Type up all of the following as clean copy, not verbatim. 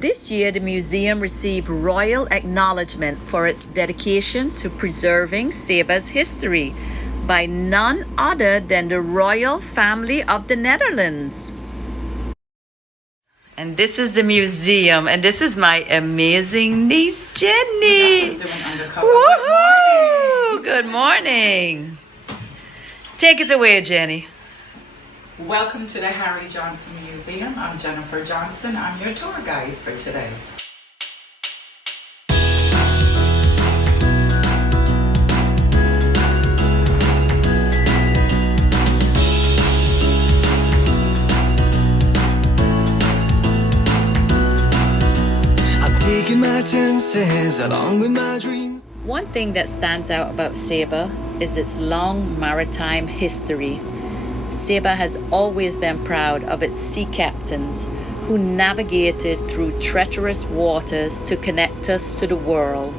This year, the museum received royal acknowledgement for its dedication to preserving Saba's history by none other than the royal family of the Netherlands. And this is the museum, and this is my amazing niece, Jenny. Woohoo! Good morning. Take it away, Jenny. Welcome to the Harry Johnson Museum. I'm Jennifer Johnson. I'm your tour guide for today. I'm taking my chances along with my dreams. One thing that stands out about Saba is its long maritime history. Saba has always been proud of its sea captains who navigated through treacherous waters to connect us to the world.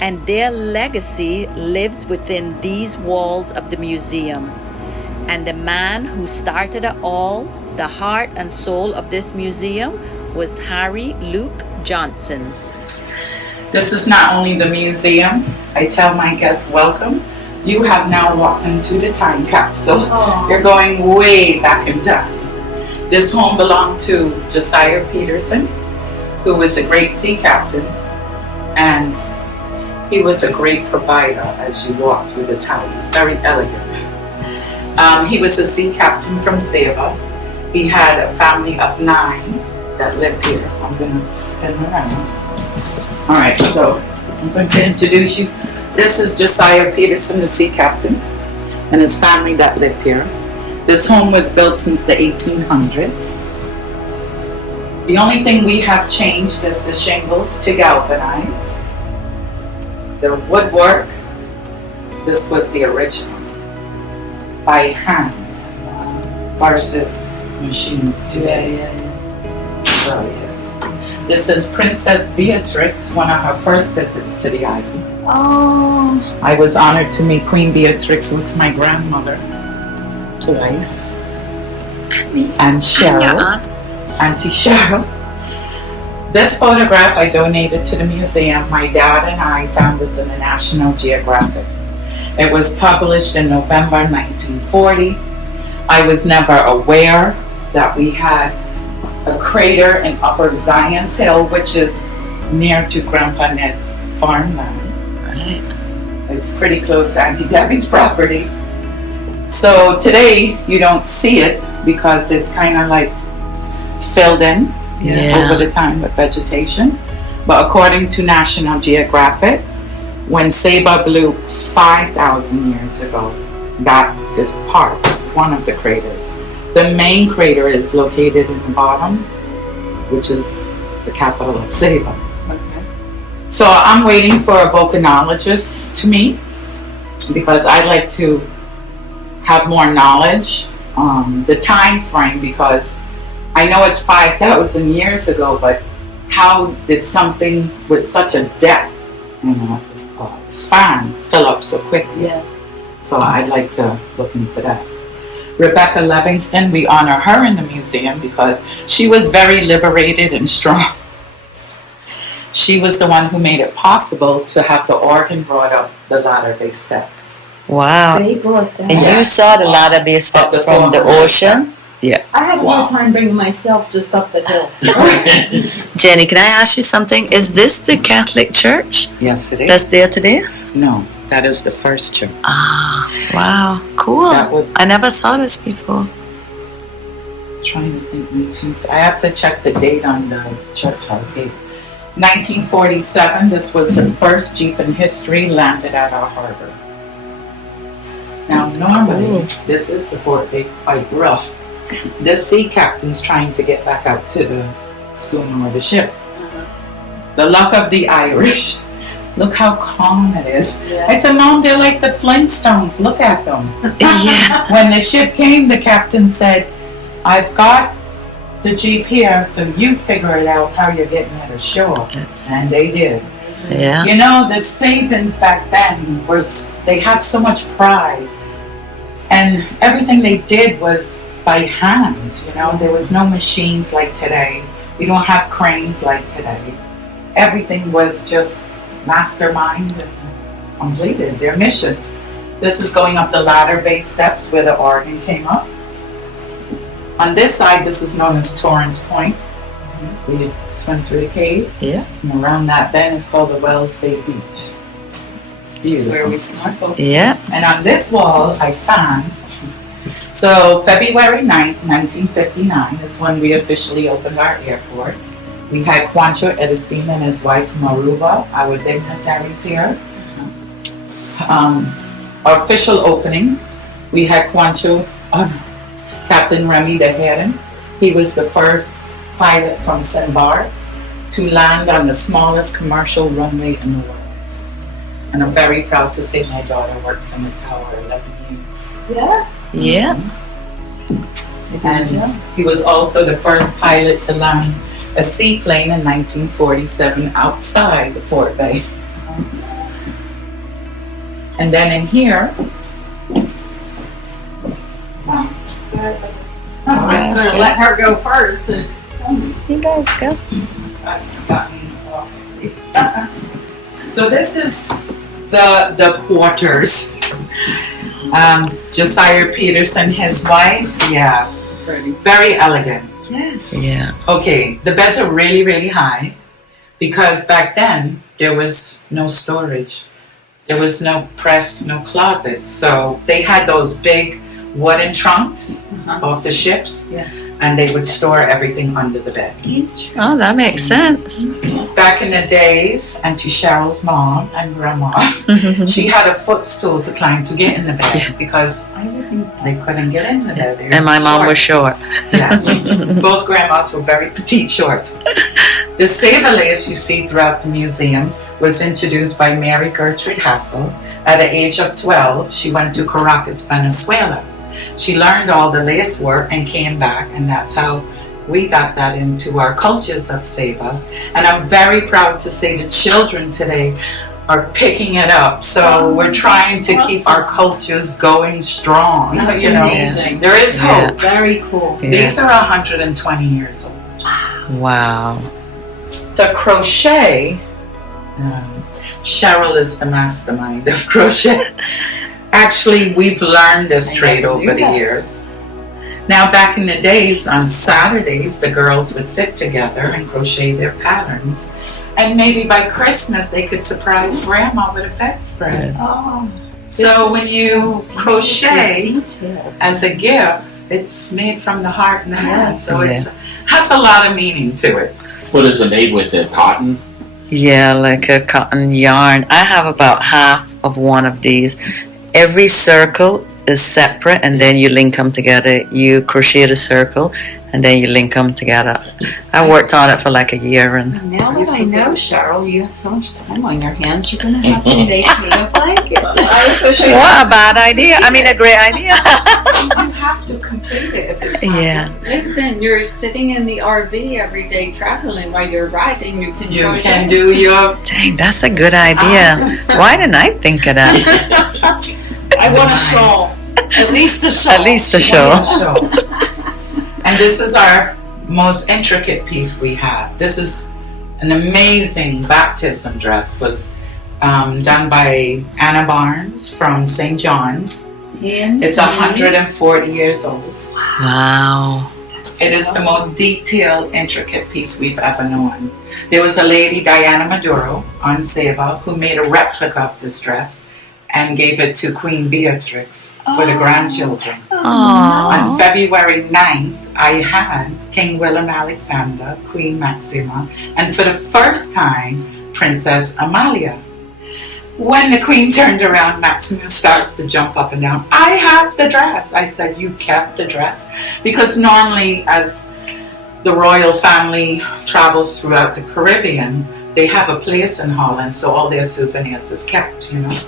And their legacy lives within these walls of the museum. And the man who started it all, the heart and soul of this museum, was Harry Luke Johnson. This is not only the museum. I tell my guests, welcome. You have now walked into the time capsule. Aww. You're going way back in time. This home belonged to Josiah Peterson, who was a great sea captain, and he was a great provider as you walk through this house. It's very elegant. He was a sea captain from Saba. He had a family of 9 that lived here. I'm going to spin around. All right, so I'm going to introduce you. This is Josiah Peterson, the sea captain, and his family that lived here. This home was built since the 1800s. The only thing we have changed is the shingles to galvanize. The woodwork, this was the original, by hand versus machines today. So, yeah. This is Princess Beatrix, one of her first visits to the island. Oh. I was honored to meet Queen Beatrix with my grandmother twice. And Cheryl, Auntie Cheryl. This photograph I donated to the museum. My dad and I found this in the National Geographic. It was published in November 1940. I was never aware that we had a crater in Upper Zion's Hill, which is near to Grandpa Ned's farmland. It's pretty close to Auntie Debbie's property. So today you don't see it because it's kind of like filled in over the time with vegetation. But according to National Geographic, when Saba blew 5,000 years ago, that is one of the craters. The main crater is located in the bottom, which is the capital of Saba. So I'm waiting for a volcanologist to meet because I'd like to have more knowledge on the time frame, because I know it's 5,000 years ago, but how did something with such a depth and a span fill up so quickly? Yeah. So I'd like to look into that. Rebecca Livingston, we honor her in the museum because she was very liberated and strong. She was the one who made it possible to have the organ brought up the Latter-day Steps. Wow. They brought that. And you saw the Latter-day Steps from the ocean? Yeah. I had more time bringing myself just up the hill. Jenny, can I ask you something? Is this the Catholic Church Yes, it is. that's there today? No, that is the first church. Ah, wow. Cool. That was- I never saw this before. Trying to think, I have to check the date on the church house. 1947, this was the first Jeep in history landed at our harbor. Now, normally, this is the fort they quite rough. This sea captain's trying to get back out to the schooner or the ship. The luck of the Irish. Look how calm it is. Yeah. I said, Mom, they're like the Flintstones. Look at them. Yeah. When the ship came, the captain said, I've got the Jeep here, so you figure it out how you're getting it ashore. And they did. Yeah. You know, the Sabins back then they had so much pride, and everything they did was by hand. You know, there was no machines like today We don't have cranes like today. Everything was just mastermind and completed their mission. This is going up the ladder base steps where the organ came up. On this side, this is known as Torrance Point. We swim through the cave. Yeah. And around that bend is called the Wells Bay Beach. That's where we snorkel. Yeah. And on this wall, I found, so February 9th, 1959 is when we officially opened our airport. We had Juancho Edestein and his wife Maruba, our dignitaries here. Our official opening, we had Juancho, Captain Remy de Heron. He was the first pilot from St. Bart's to land on the smallest commercial runway in the world. And I'm very proud to say my daughter works in the tower 11 years. Yeah. Yeah. And he was also the first pilot to land a seaplane in 1947 outside the Fort Bay. And then in here, I'm going to let her go first. And You guys go. that's got me off. So this is the quarters. Josiah Peterson, his wife, yes, very elegant. yes. Yeah. Okay, the beds are really, really high because back then there was no storage. There was no press, no closets. So they had those big wooden trunks off the ships, and they would store everything under the bed. Oh, that makes sense. Back in the days, and to Cheryl's mom and grandma, she had a footstool to climb to get in the bed because they couldn't get in the bed. They were And my mom was short. Yes, both grandmas were very petite short. The Saba lace you see throughout the museum was introduced by Mary Gertrude Hassel. At the age of 12, she went to Caracas, Venezuela. She learned all the lace work and came back, and that's how we got that into our cultures of Saba. And I'm very proud to say the children today are picking it up. So we're trying to keep our cultures going strong. That's you know, amazing. there is hope. Very cool. Yeah. These are 120 years old. Wow. The crochet, Cheryl is the mastermind of crochet. Actually, we've learned this trade over the years. Now, back in the days, on Saturdays, the girls would sit together and crochet their patterns. And maybe by Christmas, they could surprise Grandma with a bedspread. Oh, So when you crochet detail. as a gift, it's made from the heart and the hand. So Yeah. it has a lot of meaning to it. What is it made with? It cotton? Yeah, like a cotton yarn. I have about half of one of these. Every circle is separate, and then you link them together. You crochet the circle, and then you link them together. I worked on it for like a year, and Now that I know, Cheryl, you have so much time on your hands, you're going to have to make me a blanket. what a bad idea! I mean, a great idea. You have to complete it if it's not Yeah. Listen, you're sitting in the RV every day traveling while you're riding. You can You go can do your. Dang, that's a good idea. Why didn't I think of that? I want a shawl. At least a shawl. At least a Show. show. And this is our most intricate piece we have. This is an amazing baptism dress. Was done by Anna Barnes from St. John's. It's 140 years old. Wow. It is the most detailed, intricate piece we've ever known. There was a lady, Diana Maduro, on Saba, who made a replica of this dress and gave it to Queen Beatrix for the grandchildren. Aww. On February 9th, I had King Willem Alexander, Queen Maxima, and for the first time, Princess Amalia. When the Queen turned around, Maxima starts to jump up and down. I have the dress. I said, you kept the dress? Because normally, as the royal family travels throughout the Caribbean, they have a place in Holland, so all their souvenirs is kept, you know.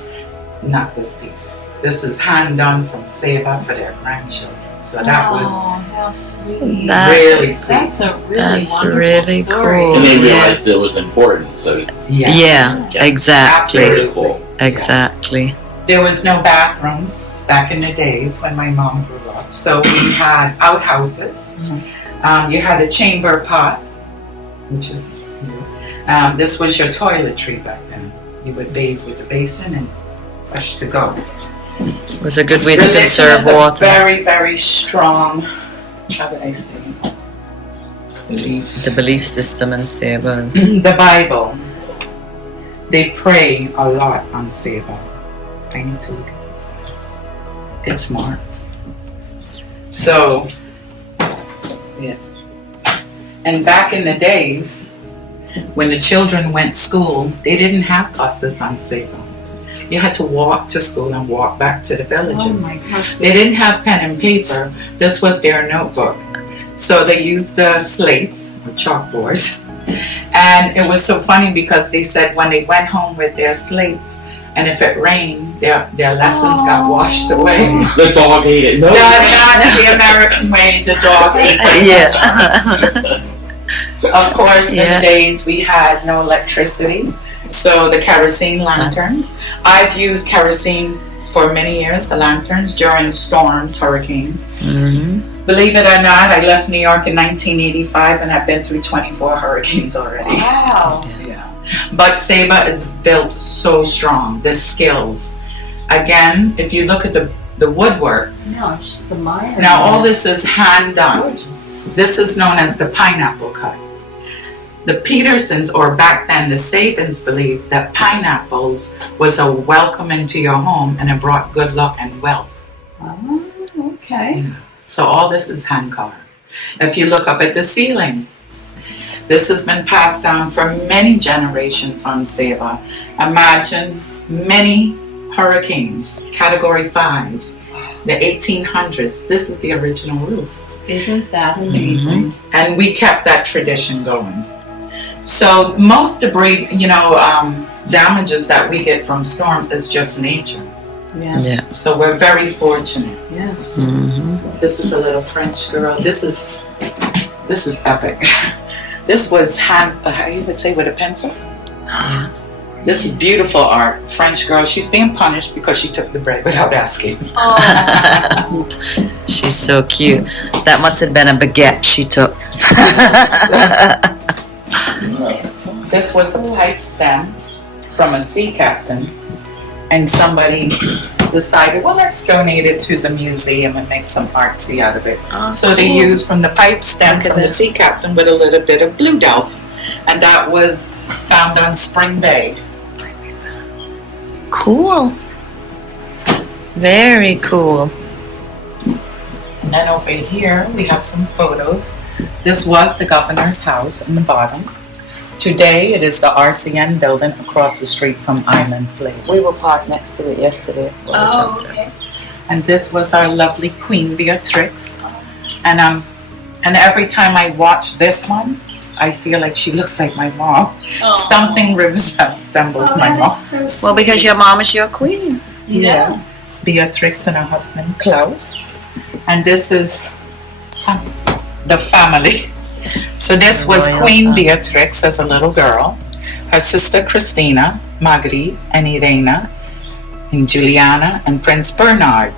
Not this piece. This is hand done from Saba for their grandchildren. So that was how sweet. really sweet. That's a really That's wonderful really story. cool. And they realized it was important, so Yes. Yeah, exactly. very cool. Exactly. There was no bathrooms back in the days when my mom grew up. So we had outhouses. You had a chamber pot which is, this was your toiletry back then. You would bathe with the basin and fresh to go. It was a good way to Religion conserve is a water. very, very strong, how would I say, belief. The belief system in Saba is The Bible. They pray a lot on Saba. I need to look at this. It's marked. So, yeah. And back in the days, when the children went to school, they didn't have buses on Saba. You had to walk to school and walk back to the villages. Oh my gosh. They didn't have pen and paper. This was their notebook. So they used the slates, or chalkboards. And it was so funny because they said when they went home with their slates, and if it rained, their lessons got washed away. The dog ate it. No, Not the American way, the dog ate it. yeah. Of course, in Yeah. the days we had no electricity, so the kerosene lanterns. I've used kerosene for many years, the lanterns, during storms, hurricanes. Believe it or not, I left New York in 1985 and I've been through 24 hurricanes already. Wow. Yeah. But Saba is built so strong, the skills. Again, if you look at the woodwork, No, it's just admiring. now all this is hand done. Gorgeous. This is known as the pineapple cut. The Petersons, or back then the Sabins, believed that pineapples was a welcome into your home and it brought good luck and wealth. Oh, okay. So all this is hand carved. If you look up at the ceiling, this has been passed down for many generations on Saba. Imagine many hurricanes, category 5s, the 1800s. This is the original roof. Isn't that amazing? And we kept that tradition going. So most debris, damages that we get from storms is just nature. Yeah. Yeah. So we're very fortunate. Yes. This is a little French girl. This is epic. This was I would say with a pencil. This is beautiful art. French girl. She's being punished because she took the bread without asking. Oh. She's so cute. That must have been a baguette she took. This was a pipe stem from a sea captain, and somebody decided, well, let's donate it to the museum and make some artsy out of it. So they used from the pipe stem Look at from the this. sea captain with a little bit of blue delf, and that was found on Spring Bay. Cool. Very cool. And then over here we have some photos. This was the governor's house in the bottom. Today it is the RCN building across the street from Island Flavor. We were parked next to it yesterday. Oh, okay. And this was our lovely Queen Beatrix. And every time I watch this one, I feel like she looks like my mom. Oh. Something resembles my that mom. is so sweet. Well, because your mom is your queen. Yeah. Beatrix and her husband Klaus. And this is the family. So this was Royal Queen family. Beatrix as a little girl, her sister Christina, Marguerite, and Irena, and Juliana, and Prince Bernard.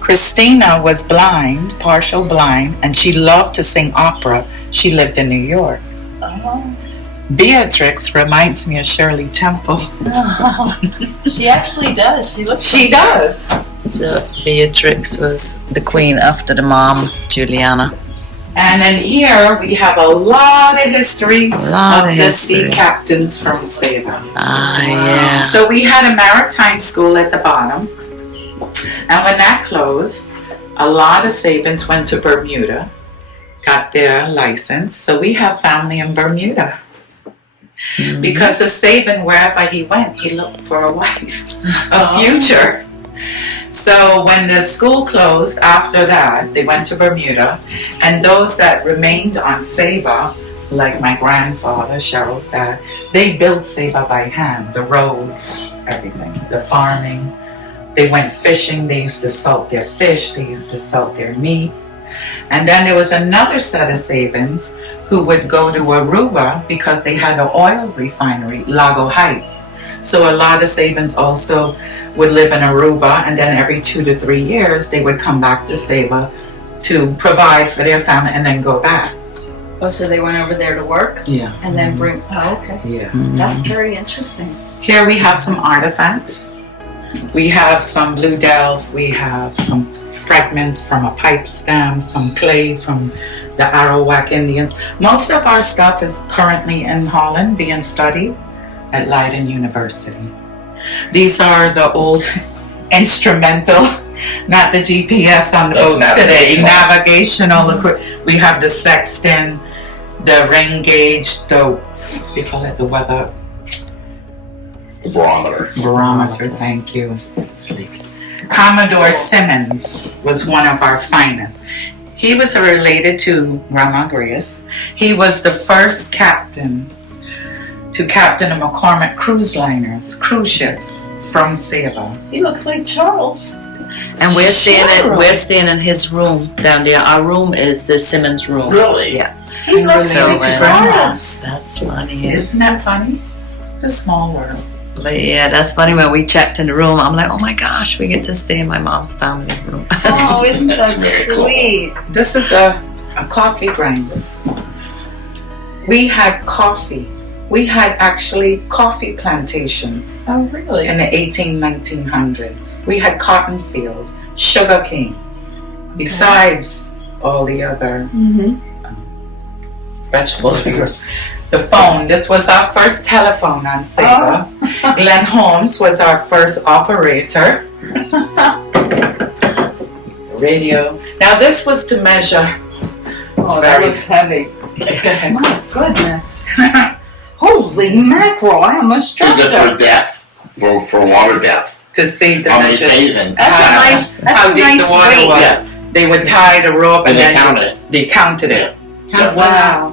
Christina was blind, partial blind, and she loved to sing opera. She lived in New York. Oh. Beatrix reminds me of Shirley Temple. She actually does. She looks. She does. So Beatrix was the queen after the mom, Juliana. And then here we have a lot of history of the sea history. captains from Saba. Yeah. So we had a maritime school at the bottom. And when that closed, a lot of Sabins went to Bermuda, got their license. So we have family in Bermuda. Because a Sabin, wherever he went, he looked for a wife, a future. So when the school closed after that, they went to Bermuda. And those that remained on Saba, like my grandfather, Cheryl's dad, they built Saba by hand. The roads, everything, the farming. They went fishing. They used to salt their fish. They used to salt their meat. And then there was another set of Sabins who would go to Aruba because they had an oil refinery, Lago Heights. So a lot of Sabins also would live in Aruba, and then every 2 to 3 years they would come back to Saba to provide for their family and then go back. Oh, so they went over there to work Yeah. and then bring. Oh, okay. Yeah. That's very interesting. Here we have some artifacts. We have some blue delf. We have some fragments from a pipe stem, some clay from the Arawak Indians. Most of our stuff is currently in Holland being studied at Leiden University. These are the old instrumental, not the GPS on the That's boats today, navigational. navigational. We have the sextant, the rain gauge, we call it the weather The barometer. barometer. Thank you. Commodore Simmons was one of our finest. He was related to Grandma Grace. He was the first captain to captain a McCormick cruise ships from Saba. He looks like Charles. And we're staying Cheryl. in his room down there. Our room is the Simmons room. Really? Yeah. He looks So, like Charles. That's funny. Isn't that funny? A small world. But yeah, that's funny. When we checked in the room, I'm like, oh my gosh, we get to stay in my mom's family room. Oh, isn't that That's very cool. sweet? This is a coffee grinder. We had coffee. We had actually coffee plantations Oh, really? in the 1900s. We had cotton fields, sugar cane, besides all the other Mm-hmm. vegetables. The phone, this was our first telephone on Saba. Glenn Holmes was our first operator. Radio. Now this was to measure. Oh, that looks heavy. My goodness. Holy mackerel, I almost Is dropped it for it. depth? For water depth? To see the How many measure. feet and That's a nice, How that's a deep nice the water weight. was. Yeah. They would tie the rope And they then count it. they counted it. Wow.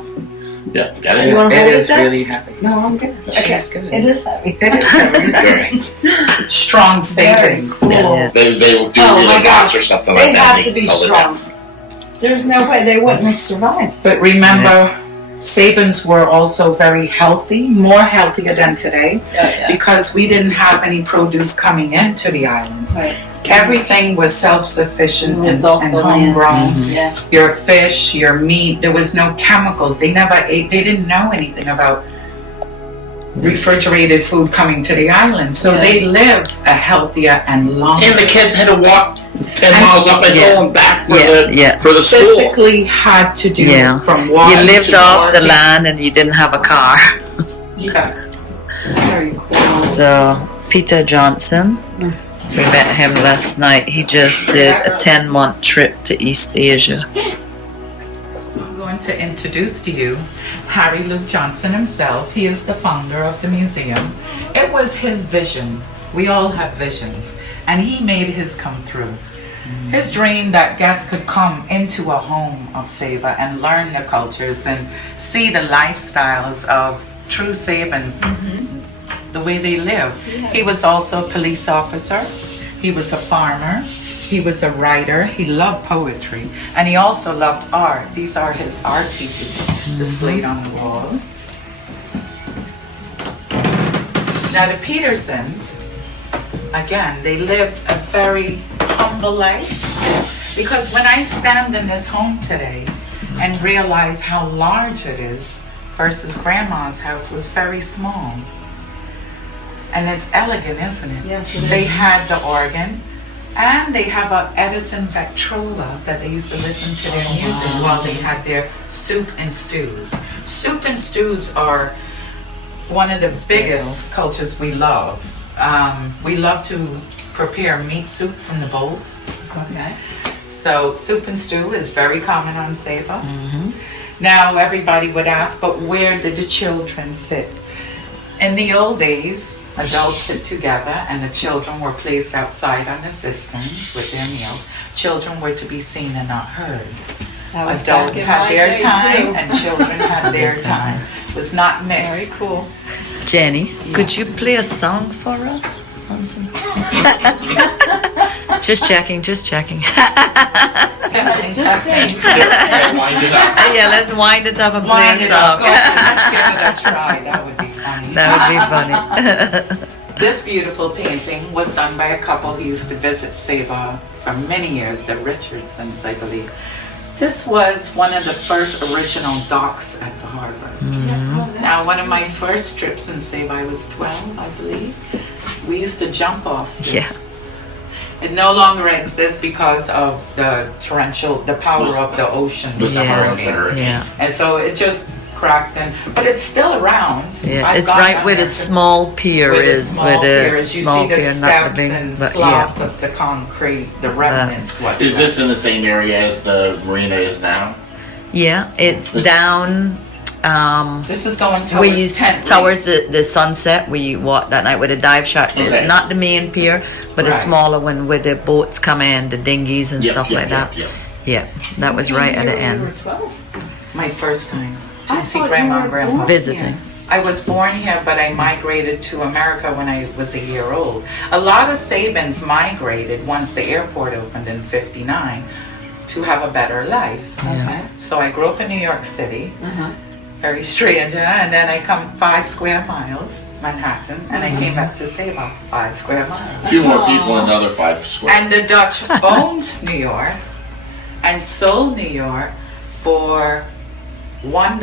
Yeah, got Do you it. want to It hold is it really heavy. No, I'm good. Okay. It's good. It is heavy. It is heavy. Very. Strong Very savings. cool. Yeah. They will do Oh, really my knots gosh. or something They like that. have to be hold it strong. down. There's no way they wouldn't have survived. But remember, Sabans were also very healthy, more healthier than today, Yeah, because we didn't have any produce coming into the island. Right. Everything was self-sufficient Lived and off the land. homegrown. Yeah. Your fish, your meat, there was no chemicals. They never ate, they didn't know anything about refrigerated food coming to the island. So Yeah. they lived a healthier and longer. And the kids had to walk 10 miles up and Yeah. go and back for Yeah. for the school. Physically had to do Yeah. from walking You lived to off the walking. land and you didn't have a car. Yeah. Very cool. So Peter Johnson, we met him last night. He just did a 10-month trip to East Asia. I'm going to introduce to you Harry Luke Johnson himself. He is the founder of the museum. It was his vision. We all have visions, and he made his come through. His dream that guests could come into a home of Saba and learn the cultures and see the lifestyles of true Sabans, the way they live. He was also a police officer. He was a farmer. He was a writer. He loved poetry, and he also loved art. These are his art pieces displayed on the wall. Now the Petersons, again, they lived a very humble life, because when I stand in this home today and realize how large it is versus Grandma's house was very small. And it's elegant, isn't it? Yes, it is. They had the organ, and they have a Edison Victrola that they used to listen to their music while they had their soup and stews. Soup and stews are one of the biggest cultures we love. We love to prepare meat soup from the bowls. Okay. So soup and stew is very common on Saba. Now everybody would ask, but where did the children sit? In the old days, adults sit together and the children were placed outside on the cisterns with their meals. Children were to be seen and not heard. That was Adults back in had my their day, time too. and children had their time. It was not Very mixed. cool. Jenny, could you play a song for us? Just checking, just checking. Testing, Just testing. sing. Wind it up. Yeah, let's wind it up and play Wind a it up. Go song. ahead, let's give it a try. That would be funny. That would be funny. This beautiful painting was done by a couple who used to visit Saba for many years, the Richardsons, I believe. This was one of the first original docks at the harbor. Now, one of my first trips in Saba, I was 12, I believe. We used to jump off this. Yeah. It no longer exists because of the the power of the ocean. Yeah. And so it just cracked but it's still around. Yeah, I've it's gone right down where there the small pier where the is, small with pier the is. You small see the pier, not the steps big, and but slabs yeah. of the concrete, the remnants. Is this in the same area as the marina is now? Yeah, it's This- down, This is going we towards use, Tent. towards the sunset, we walked that night with a dive shot. Okay. It's not the main pier, but a Right. smaller one where the boats come in, the dinghies and stuff like that. Yep. Yeah, that was right at the You were end, 12. My first time to I see thought grandma you and were grandpa. born visiting. I was born here, but I migrated to America when I was a year old. A lot of Sabans migrated once the airport opened in '59 to have a better life. Okay. So I grew up in New York City, Uh-huh. very strange, and then I come 5 square miles, Manhattan, and I came back to Saba, 5 square A miles. few more people, another 5 square. And the Dutch owned New York and sold New York for $1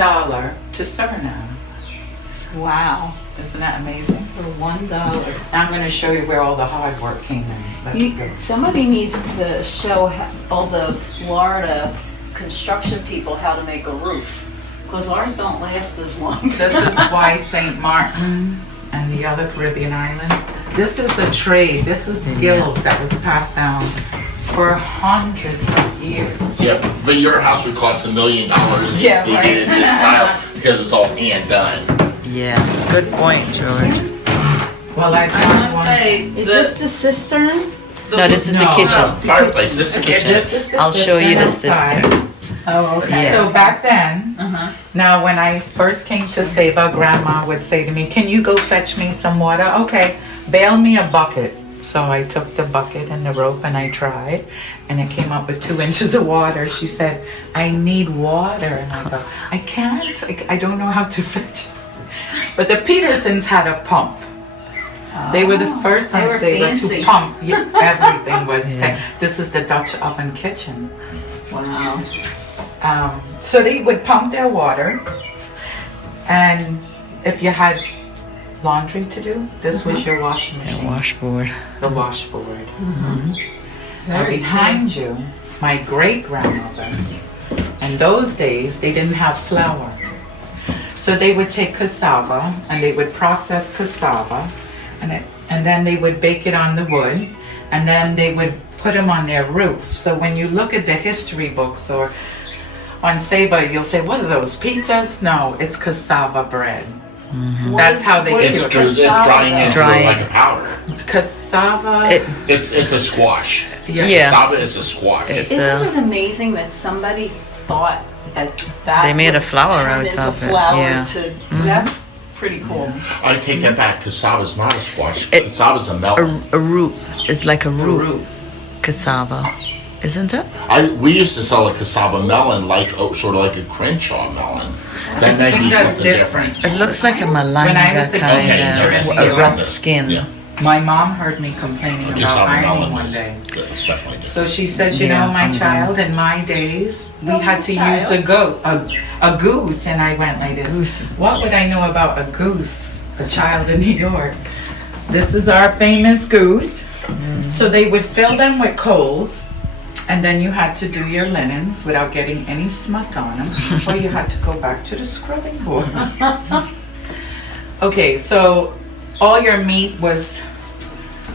to Suriname. Wow. Isn't that amazing? For $1. I'm going to show you where all the hard work came in. Let's go. Somebody needs to show all the Florida construction people how to make a roof. Because ours don't last as long. This is why St. Martin and the other Caribbean islands, this is a trade, this is skills that was passed down for hundreds of years. Yep, but your house would cost $1 million if Yeah, they right. did it this style because it's all hand done. Yeah, good point, George. Well, I found one. Is this the cistern? No, this is the No. kitchen. Fireplace, this is the kitchen. This is the I'll show you the outside. cistern. Oh, okay. Yeah. So back then, Uh-huh. now when I first came to Saba, Grandma would say to me, "Can you go fetch me some water?" "Okay, bail me a bucket." So I took the bucket and the rope and I tried, and it came up with 2 inches of water. She said, "I need water," and I go, "I can't. I don't know how to fetch it." But the Petersons had a pump. They were the first They on were Saba fancy. to pump. Yeah, everything was. Yeah. This is the Dutch oven kitchen. Wow. So they would pump their water, and if you had laundry to do, this was your washing machine, Washboard. the washboard. Now Very behind you, my great grandmother, in those days they didn't have flour. So they would take cassava and they would process cassava, and then they would bake it on the wood, and then they would put them on their roof. So when you look at the history books or on Saba, you'll say, "What are those, pizzas?" No, it's cassava bread. That's how they It's, do it. it's drying into Drying. like a powder. Cassava. It- It's a squash. Yeah. Cassava is a squash. It's Isn't it amazing that somebody thought that They made a would flour turn out into of it, flour yeah. That's pretty cool. I take that back. Cassava's not a squash. It- Cassava's a melon. a root. It's like a root. root. Cassava, isn't it? We used to sell a cassava melon like sort of like a Crenshaw melon. That might think be that's something different. different. It looks like a malanga When I was a kind teenager, of it a was rough this. skin. Yeah, My mom heard me complaining about cassava ironing melon one is day. definitely different. So she said, "You Yeah, know, my I'm child, in my days, we had to child. use a goose," and I went like this. Goose. What would I know about a goose? A child in New York. This is our famous goose. So they would fill them with coals, and then you had to do your linens without getting any smut on them, or you had to go back to the scrubbing board. Okay, so all your meat was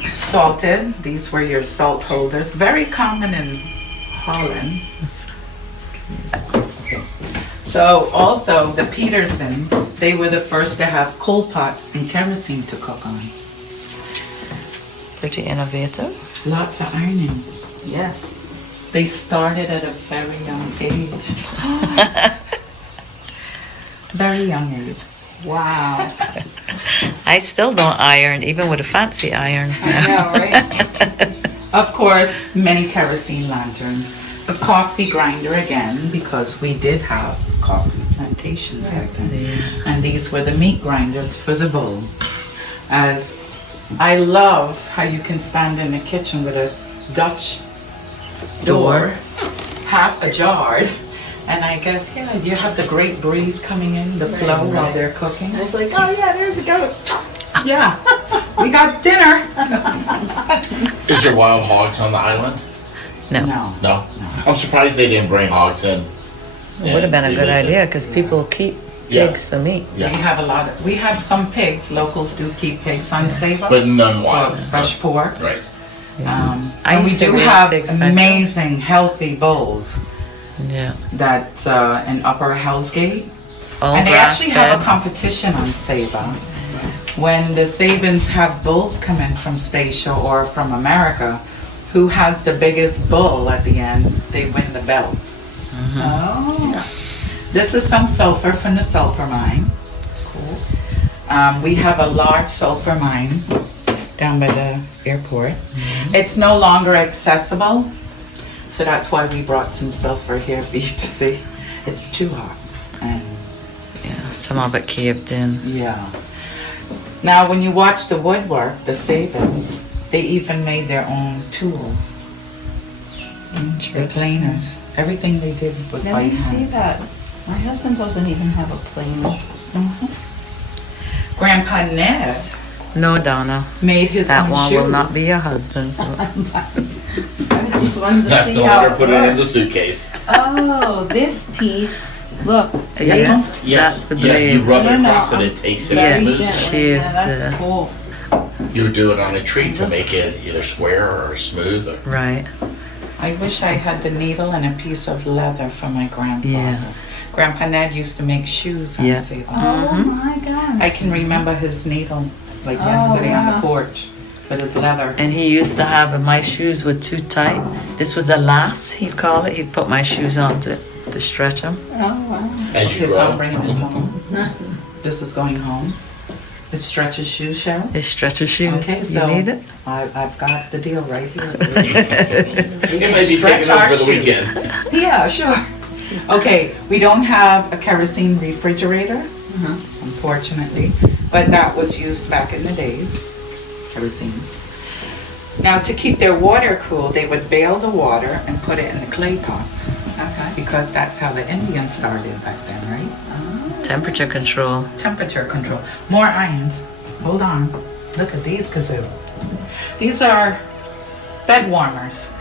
salted. These were your salt holders. Very common in Holland. So also the Petersons, they were the first to have coal pots and kerosene to cook on. Pretty innovative. Lots of ironing. Yes. They started at a very young age. Very young age. Wow. I still don't iron, even with the fancy irons I now. know, right? Of course, many kerosene lanterns. A coffee grinder again, because we did have coffee plantations back then. And these were the meat grinders for the bowl. As I love how you can stand in the kitchen with a Dutch door half a jar. And I guess, yeah, you have the great breeze coming in, the flow while they're cooking. And it's like, oh yeah, there's a goat. Yeah, we got dinner. Is there wild hogs on the island? No. No? I'm surprised they didn't bring hogs in. It would have been a good Revisit. idea because people keep pigs for meat. We have a lot we have some pigs. Locals do keep pigs on Saba. But none wild. For fresh pork. Right. And we used to do raise have pigs myself. amazing, healthy bulls. Yeah. That's in Upper Hell's Gate. All And they actually have a grass-fed. competition on Saba. When the Sabans have bulls come in from Statia or from America, who has the biggest bull at the end, they win the belt. Oh. This is some sulfur from the sulfur mine. We have a large sulfur mine down by the airport. It's no longer accessible, so that's why we brought some sulfur here for you to see. It's too hot. And Yeah, some of it caved in. yeah. Now, when you watch the woodwork, the Sabans, they even made their own tools. The planers. Everything they did was by Let me see hand. that. My husband doesn't even have a plane. Grandpa Ned No, Donna. made his That own one shoes. will not be your husband's. I just wanted to Left see the how water, it put it in worked. the suitcase. Oh, this piece. Look. See? Yeah. Yes, That's the yes, you blade. rub it No, no, across no. and it takes it Very smooth. gently. Yeah, Shaves that's the- cool. You do it on a tree to make it either square or smooth. Or, Right. I wish I had the needle and a piece of leather from my grandfather. Yeah. Grandpa Ned used to make shoes on Yeah. Saba. Oh my gosh. I can remember his needle, like yesterday on wow. the porch, with his leather. And he used to have, my shoes were too tight. This was a lass, he'd call it. He'd put my shoes on to stretch them. Oh wow. as you Okay, so I'm grow. bringing this home. This is going home. It stretches shoe shell. They stretch your shoes. Okay, so You need it? I've got the deal right here. It may be Stretch taken our over for the shoes. weekend. Yeah, sure. Okay, we don't have a kerosene refrigerator, unfortunately, but that was used back in the days, kerosene. Now, to keep their water cool, they would bail the water and put it in the clay pots, Okay. because that's how the Indians started back then, right? Temperature control. Temperature control. More irons. Hold on. Look at these kazoo. These are bed warmers.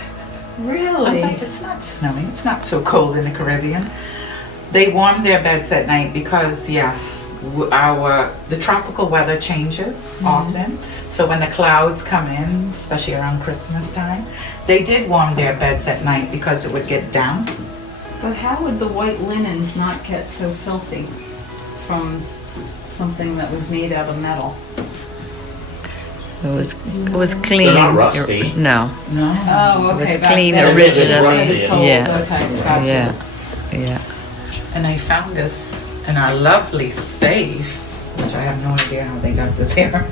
I was Really? like, it's not snowing. It's not so cold in the Caribbean. They warm their beds at night because, yes, the tropical weather changes often. So when the clouds come in, especially around Christmas time, they did warm their beds at night because it would get damp. But how would the white linens not get so filthy from something that was made out of metal? It was clean. They're not rusty. No. No. Oh, It okay. was back clean then. originally. It's old. Yeah. Okay, gotcha. Yeah. Yeah. And I found this in our lovely safe, which I have no idea how they got this here.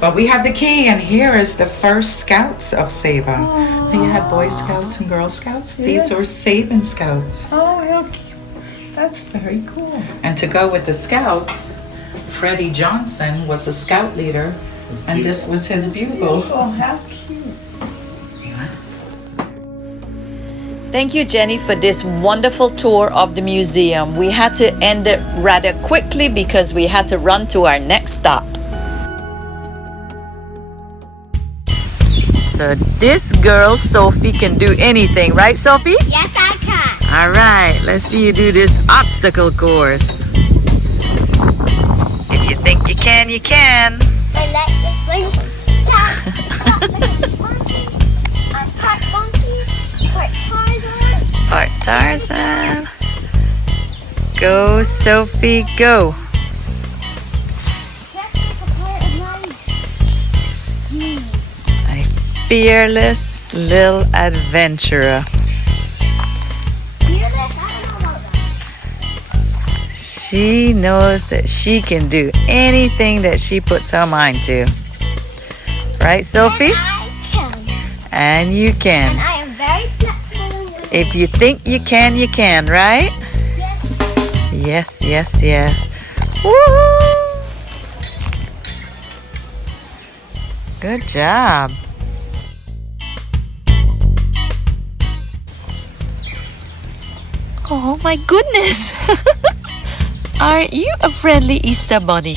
But we have the key, and here is the first Scouts of Saba. You had Boy Scouts and Girl Scouts. These are Saban Scouts. Oh, how cute. That's very cool. And to go with the Scouts, Freddie Johnson was a Scout leader, and this was his bugle. Oh, how cute. Thank you, Jenny, for this wonderful tour of the museum. We had to end it rather quickly because we had to run to our next stop. So this girl, Sophie, can do anything, right, Sophie? Yes, I can. All right, let's see you do this obstacle course. If you think you can, you can. My legs are swinging. Stop the monkey. I'm part monkey, part Tarzan. Part Tarzan. Go, Sophie, go. That's like a part of mine. A fearless little adventurer. Fearless? I don't know about that. She knows that she can do anything that she puts her mind to. Right, Sophie? And I can. And you And can. I am very flexible. And If you think you can, right? yes. Yes, yes, yes. Woohoo! Good job. Oh my goodness! Aren't you a friendly Easter bunny?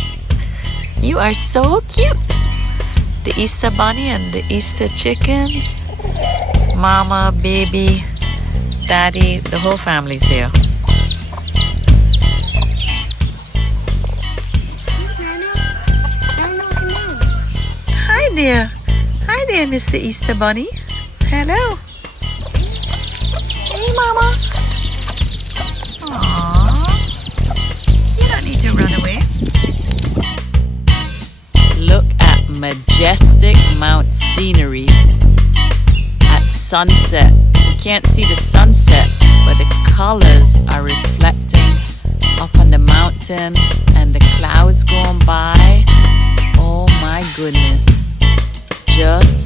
You are so cute! The Easter bunny and the Easter chickens. Mama, baby, daddy, the whole family's here. Hi there. Hi there, Mr. Easter Bunny. Hello. Hey, Mama. Aww. You don't need to run away. Look at majestic Mount scenery at sunset. We can't see the sunset, but the colors are reflecting up on the mountain and the clouds going by. Oh my goodness. Just